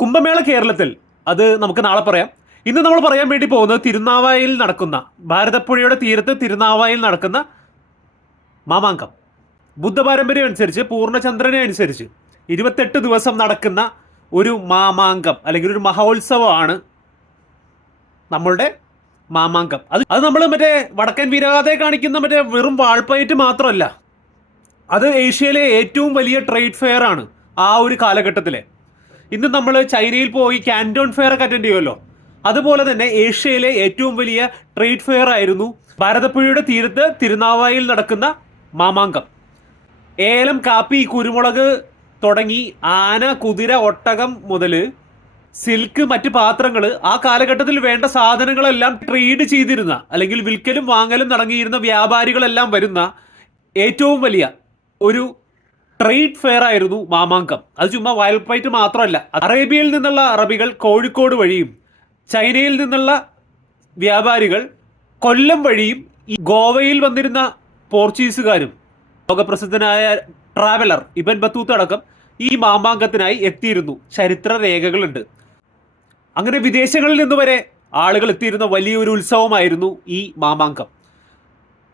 കുംഭമേള കേരളത്തിൽ അത് നമുക്ക് നാളെ പറയാം. ഇന്ന് നമ്മൾ പറയാൻ വേണ്ടി പോകുന്നത് തിരുനാവായിൽ നടക്കുന്ന ഭാരതപ്പുഴയുടെ തീരത്ത് തിരുനാവായിൽ നടക്കുന്ന മാമാങ്കം. ബുദ്ധ പാരമ്പര്യം അനുസരിച്ച് പൂർണചന്ദ്രനെ അനുസരിച്ച് ഇരുപത്തെട്ട് ദിവസം നടക്കുന്ന ഒരു മാമാങ്കം അല്ലെങ്കിൽ ഒരു മഹോത്സവമാണ് നമ്മളുടെ മാമാങ്കം. അത് അത് നമ്മൾ മറ്റേ വടക്കൻ വീരഗാഥയെ കാണിക്കുന്ന മറ്റേ വെറും വാൾപ്പയറ്റ് മാത്രമല്ല അത് ഏഷ്യയിലെ ഏറ്റവും വലിയ ട്രേഡ് ഫെയർ ആണ് ആ ഒരു കാലഘട്ടത്തിലെ. ഇന്ന് നമ്മൾ ചൈനയിൽ പോയി കാന്റോൺ ഫെയർ ഒക്കെ അറ്റൻഡ് ചെയ്യുമല്ലോ. അതുപോലെ തന്നെ ഏഷ്യയിലെ ഏറ്റവും വലിയ ട്രേഡ് ഫെയർ ആയിരുന്നു ഭാരതപ്പുഴയുടെ തീരത്ത് തിരുനാവായിൽ നടക്കുന്ന മാമാങ്കം. ഏലം കാപ്പി കുരുമുളക് തുടങ്ങി ആന കുതിര ഒട്ടകം മുതൽ സിൽക്ക് മറ്റ് പാത്രങ്ങൾ ആ കാലഘട്ടത്തിൽ വേണ്ട സാധനങ്ങളെല്ലാം ട്രേഡ് ചെയ്തിരുന്ന അല്ലെങ്കിൽ വിൽക്കലും വാങ്ങലും നടങ്ങിയിരുന്ന വ്യാപാരികളെല്ലാം വരുന്ന ഏറ്റവും വലിയ ഒരു ട്രേഡ് ഫെയർ ആയിരുന്നു മാമാങ്കം. അത് ചുമ്മാ വയൽപ്പയറ്റ് മാത്രമല്ല. അറേബ്യയിൽ നിന്നുള്ള അറബികൾ കോഴിക്കോട് വഴിയും ചൈനയിൽ നിന്നുള്ള വ്യാപാരികൾ കൊല്ലം വഴിയും ഗോവയിൽ വന്നിരുന്ന പോർച്ചുഗീസുകാരും ലോകപ്രസിദ്ധനായ ട്രാവലർ ഇബൻ ബത്തൂത്ത് അടക്കം ഈ മാമാങ്കത്തിനായി എത്തിയിരുന്നു. ചരിത്ര രേഖകളുണ്ട്. അങ്ങനെ വിദേശങ്ങളിൽ നിന്ന് വരെ ആളുകൾ എത്തിയിരുന്ന വലിയൊരു ഉത്സവമായിരുന്നു ഈ മാമാങ്കം.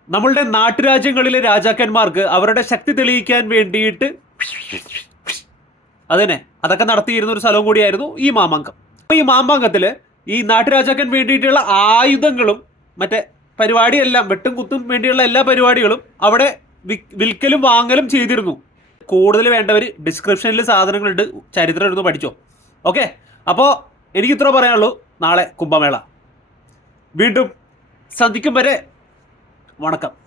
നമ്മളുടെ നാട്ടുരാജ്യങ്ങളിലെ രാജാക്കന്മാർക്ക് അവരുടെ ശക്തി തെളിയിക്കാൻ വേണ്ടിയിട്ട് അതന്നെ അതൊക്കെ നടത്തിയിരുന്ന ഒരു സ്ഥലവും കൂടിയായിരുന്നു ഈ മാമാങ്കം. അപ്പോൾ ഈ മാമാങ്കത്തിൽ ഈ നാട്ടുരാജാക്കൻ വേണ്ടിയിട്ടുള്ള ആയുധങ്ങളും മറ്റേ പരിപാടിയെല്ലാം വെട്ടും കുത്തും വേണ്ടിയുള്ള എല്ലാ പരിപാടികളും അവിടെ വിൽക്കലും വാങ്ങലും ചെയ്തിരുന്നു. കൂടുതൽ വേണ്ടവർ ഡിസ്ക്രിപ്ഷനിൽ സാധനങ്ങളുണ്ട് ചരിത്രം എടുത്ത് പഠിച്ചോ. ഓക്കെ? അപ്പോൾ എനിക്കിത്ര പറയാനുള്ളൂ. നാളെ കുംഭമേള. വീണ്ടും സന്ധിക്കും വരെ വണക്കം.